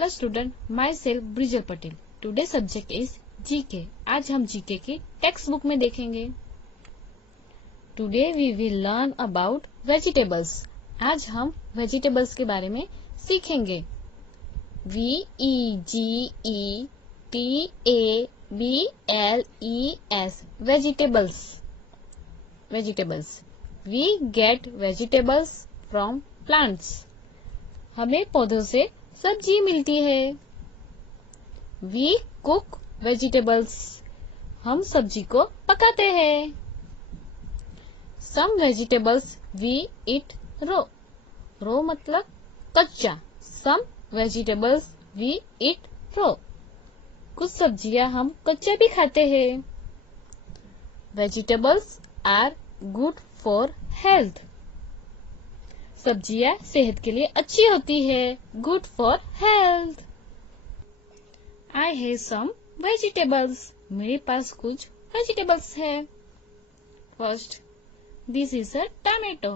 Hello student, myself Brijal Patel. Today subject is GK. आज हम GK की टेक्स्ट बुक में देखेंगे। Today we will learn about vegetables. आज हम वेजिटेबल्स के बारे में सीखेंगे। VEGETABLES vegetables. Vegetables. We get vegetables from plants. हमें पौधों से सब्जी मिलती है। We cook vegetables. हम सब्जी को पकाते हैं। सम vegetables we eat row. Raw मतलब कच्चा। Some vegetables we eat raw. कुछ सब्जियां हम कच्चा भी खाते हैं। Vegetables are good for health. सब्जियां सेहत के लिए अच्छी होती है। Good for health. I have some vegetables. मेरे पास कुछ वेजिटेबल्स है। First, this is a tomato.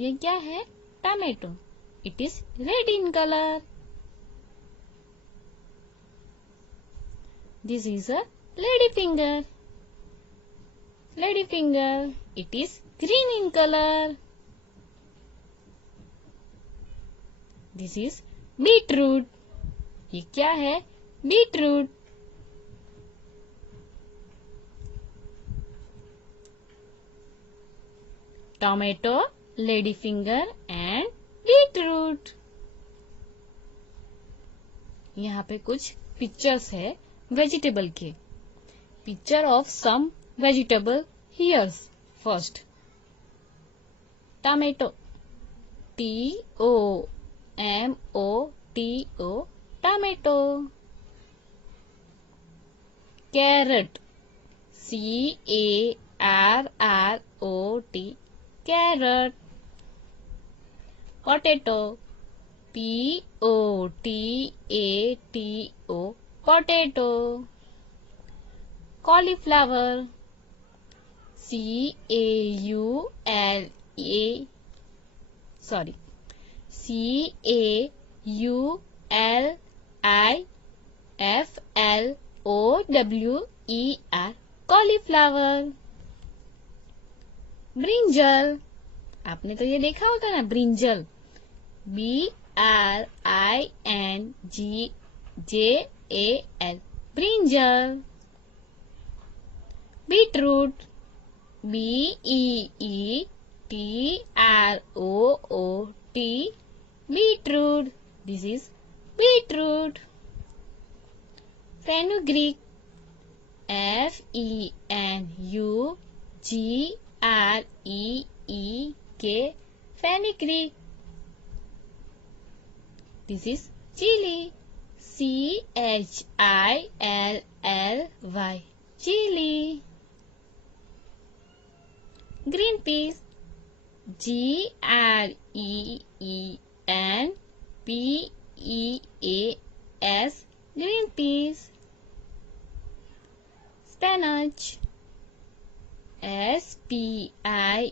ये क्या है? Tomato. It is red in colour. This is a lady finger. Lady finger. It is green in colour. This is beetroot. ये क्या है? Beetroot. Tomato, lady finger and beetroot. यहाँ पे कुछ pictures है वेजिटेबल के। Picture of some vegetable here's. First, tomato. TOMOTO, tomato. Carrot. CARROT, carrot. Potato. POTATO, potato. Cauliflower. CAULIFLOWER, cauliflower. Brinjal. आपने तो ये देखा होगा ना, brinjal. BRINGJAL, brinjal. Beetroot. BEETROOT, beetroot. This is beetroot. Fenugreek. FENUGREEK, fenugreek. This is chilli. CHILLY, chilli. Green peas. GREENPEAS, green peas. Spinach. SPINACH,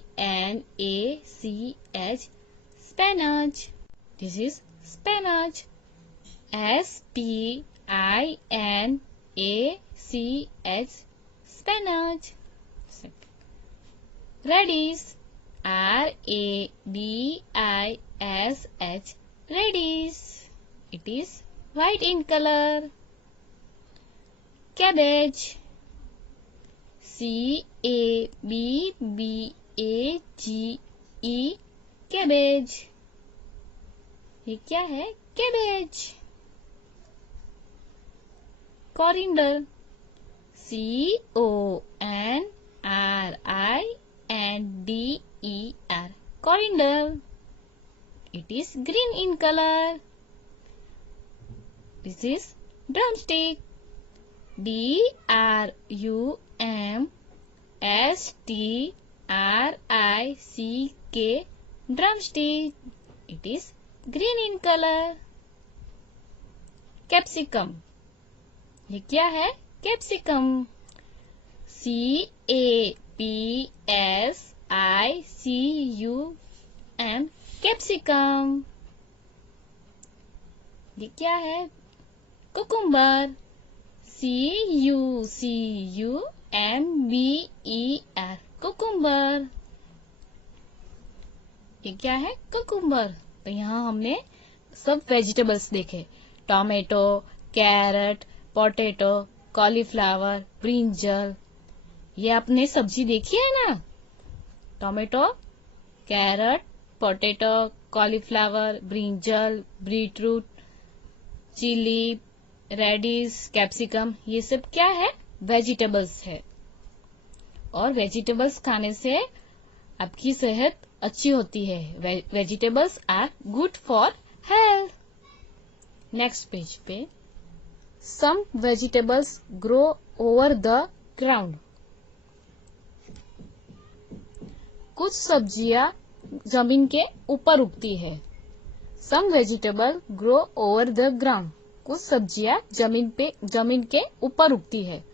spinach. This is spinach. SPINACH, spinach. Radish. RADISH, radish. It is white in color. Cabbage. CABBAGE, cabbage. ये क्या है? Cabbage. Coriander. CONRINDER, coriander. It is green in color. This is drumstick. DRUMSTRICK, drumstick. It is green in color. Capsicum. ये क्या है? Capsicum. CAPSICUM, capsicum. ये क्या है? Cucumber. CUCUMBER, cucumber. ये क्या है? कुकुम्बर। तो यहाँ हमने सब वेजिटेबल्स देखे। Tomato, carrot, potato, cauliflower, brinjal. ये आपने सब्जी देखी है ना? Tomato, carrot, potato, cauliflower, brinjal, beetroot, chilli, radish, capsicum, ये सब क्या है? वेजिटेबल्स है। और वेजिटेबल्स खाने से आपकी सेहत अच्छी होती है। Vegetables are good for health. Next page पे, some vegetables grow over the ground. कुछ सब्जियां जमीन के ऊपर उगती है। Some vegetable grow over the ground. कुछ सब्जियां जमीन के ऊपर उगती है।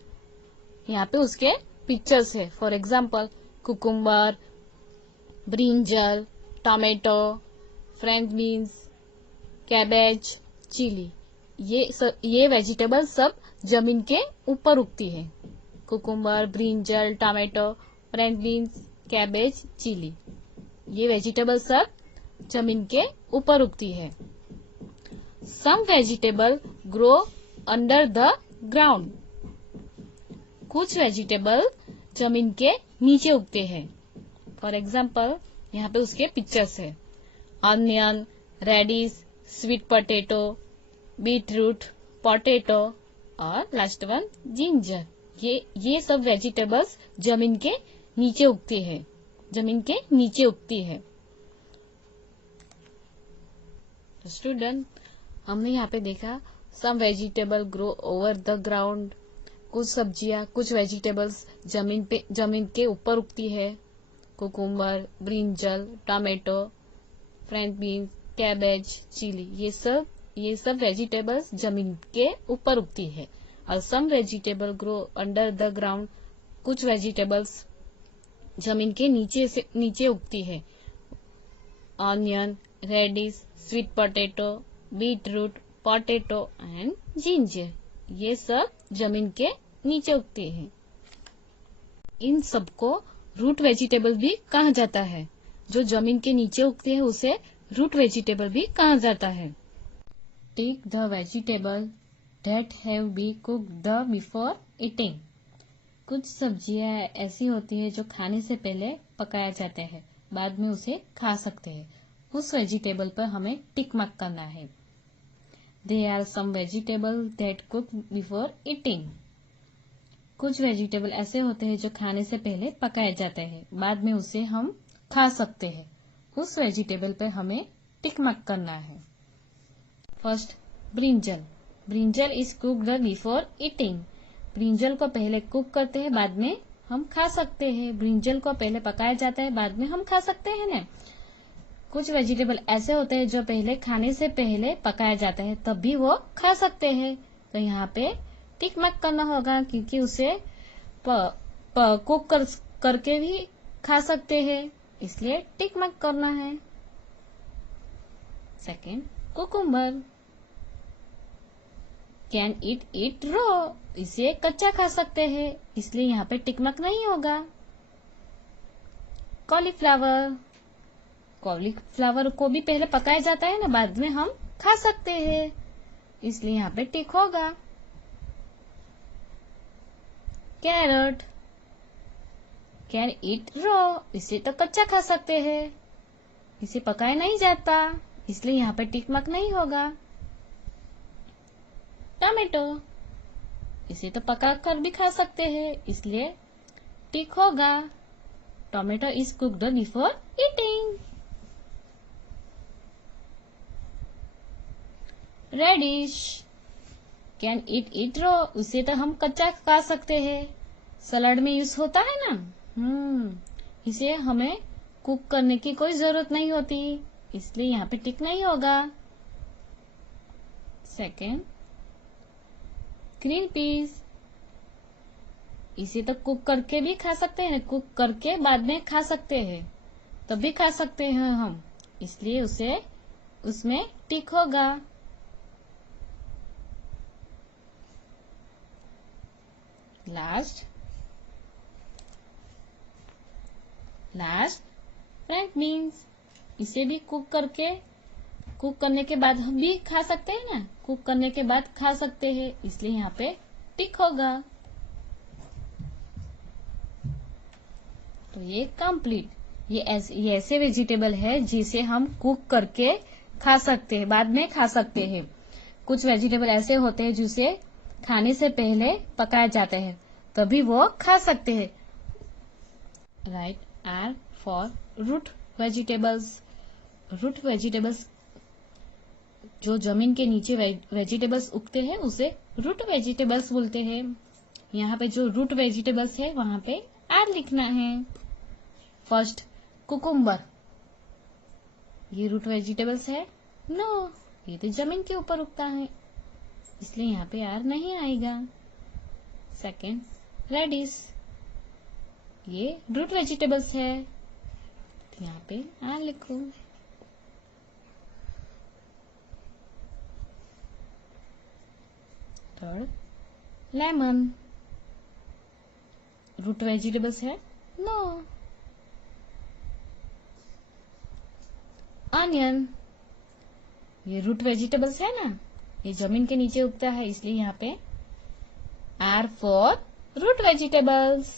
यहाँ पे उसके पिक्चर्स है। For example, cucumber, brinjal, tomato, French beans, cabbage, chilli. ये वेजिटेबल सब जमीन के ऊपर उगती है। Cucumber, brinjal, tomato, French beans, cabbage, chilli. ये वेजिटेबल सब जमीन के ऊपर उगती है। Some vegetable grow under the ground. कुछ वेजिटेबल जमीन के नीचे उगते हैं। फॉर एग्जाम्पल, यहाँ पे उसके पिक्चर्स है। Onion, radish, sweet potato, beetroot, potato और लास्ट वन जिंजर। ये सब वेजिटेबल्स जमीन के नीचे उगती है। जमीन के नीचे उगती है। स्टूडेंट, हमने यहाँ पे देखा some vegetable grow over the ground. कुछ सब्जियां, कुछ वेजिटेबल्स जमीन के ऊपर उगती है। Cucumber, brinjal, tomato, French beans, cabbage, chilli. ये सब वेजिटेबल्स जमीन के ऊपर उगती है। और some vegetable grow under the ground. कुछ वेजिटेबल्स जमीन के नीचे उगती है। Onion, radish, sweet potato, beetroot, potato and ginger. ये सब जमीन के नीचे उगती है। इन सबको रूट वेजिटेबल भी कहा जाता है। जो जमीन के नीचे उगते हैं उसे रूट वेजिटेबल भी कहा जाता है। Take the vegetable that have be cooked the before eating. कुछ सब्जियां ऐसी होती है जो खाने से पहले पकाया जाता है, बाद में उसे खा सकते हैं। उस वेजिटेबल पर हमें टिक मार्क करना है। There are some vegetables that cook before eating. कुछ वेजिटेबल ऐसे होते हैं जो खाने से पहले पकाए जाते हैं, बाद में उसे हम खा सकते हैं। उस वेजिटेबल पर हमें टिक मार्क करना है। First, brinjal. Brinjal is cooked before eating. Brinjal को पहले कुक करते हैं, बाद में हम खा सकते हैं। ब्रिंजल को पहले पकाया जाता है, बाद में हम खा सकते हैं ना। कुछ वेजिटेबल ऐसे होते हैं जो पहले खाने से पहले पकाया जाता है, तब भी वो खा सकते हैं। तो यहाँ पे टिक मार्क करना होगा, क्योंकि उसे कुक करके भी खा सकते हैं, इसलिए टिक मार्क करना है। Second, cucumber. Can eat raw. इसे कच्चा खा सकते हैं, इसलिए यहाँ पे टिक मार्क नहीं होगा। कॉलीफ्लावर। कॉलीफ्लावर को भी पहले पकाया जाता है ना, बाद में हम खा सकते हैं, इसलिए यहाँ पे टिक होगा। कैरेट। Can eat raw. इसे तो कच्चा खा सकते हैं, इसे पकाया नहीं जाता, इसलिए यहाँ पे टिक मार्क नहीं होगा। टोमेटो। इसे तो पका कर भी खा सकते हैं, इसलिए टिक होगा। Tomato is cooked before eating. Radish. Can eat raw. उसे तो हम कच्चा खा सकते हैं, सलाद में यूज होता है ना। इसे हमें कुक करने की कोई जरूरत नहीं होती, इसलिए यहाँ पे टिक नहीं होगा। Second, green peas. इसे तो कुक करके भी खा सकते हैं, कुक करके बाद में खा सकते हैं, तब भी खा सकते हैं हम, इसलिए उसमें टिक होगा। लास्ट फ्रेंच बीन्स, इसे भी कुक करने के बाद हम भी खा सकते हैं ना, कुक करने के बाद खा सकते हैं, इसलिए यहाँ पे टिक होगा। तो ये कंप्लीट, ये ऐसे वेजिटेबल है जिसे हम कुक करके खा सकते हैं, बाद में खा सकते हैं। कुछ वेजिटेबल ऐसे होते हैं जिसे खाने से पहले पकाए जाते हैं, तभी वो खा सकते हैं। Write R for root vegetables. Root vegetables, जो जमीन के नीचे वेजिटेबल्स उगते हैं उसे रूट वेजिटेबल्स बोलते हैं। यहाँ पे जो रूट वेजिटेबल्स है वहां पे आर लिखना है। फर्स्ट कुकुम्बर, ये रूट वेजिटेबल्स है? नो, ये तो जमीन के ऊपर उगता है, इसलिए यहाँ पे आर नहीं आएगा। सेकेंड रेडिश, ये रूट वेजिटेबल्स है, तो यहाँ पे आर लिखो। थर्ड लेमन, रूट वेजिटेबल्स है? नो। अनियन, ये रूट वेजिटेबल्स है ना, ये जमीन के नीचे उगता है, इसलिए यहाँ पे R for root vegetables.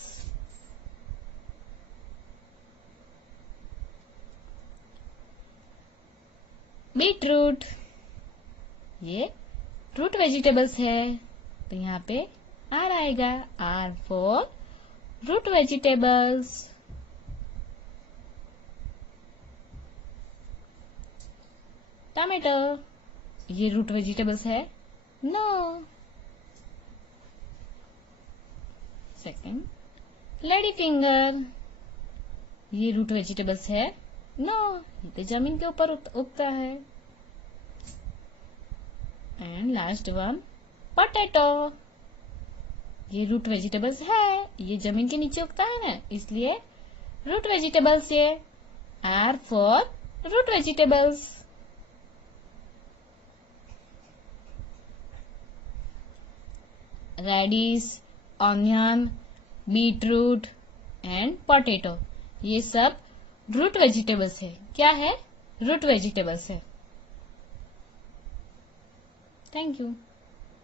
Beetroot, ये रूट वेजिटेबल्स है, तो यहाँ पे आर आएगा, R for root vegetables. Tomato, ये रूट वेजिटेबल्स है? नो। सेकंड लेडी फिंगर, ये रूट वेजिटेबल्स है? नो, ये तो जमीन के ऊपर उगता है। एंड लास्ट वन पोटैटो, ये रूट वेजिटेबल्स है, ये जमीन के नीचे उगता है ना, इसलिए रूट वेजिटेबल्स, ये R for root vegetables. Radish, onion, beetroot and potato, ये सब रूट वेजिटेबल्स है। क्या है? रूट वेजिटेबल्स है। Thank you.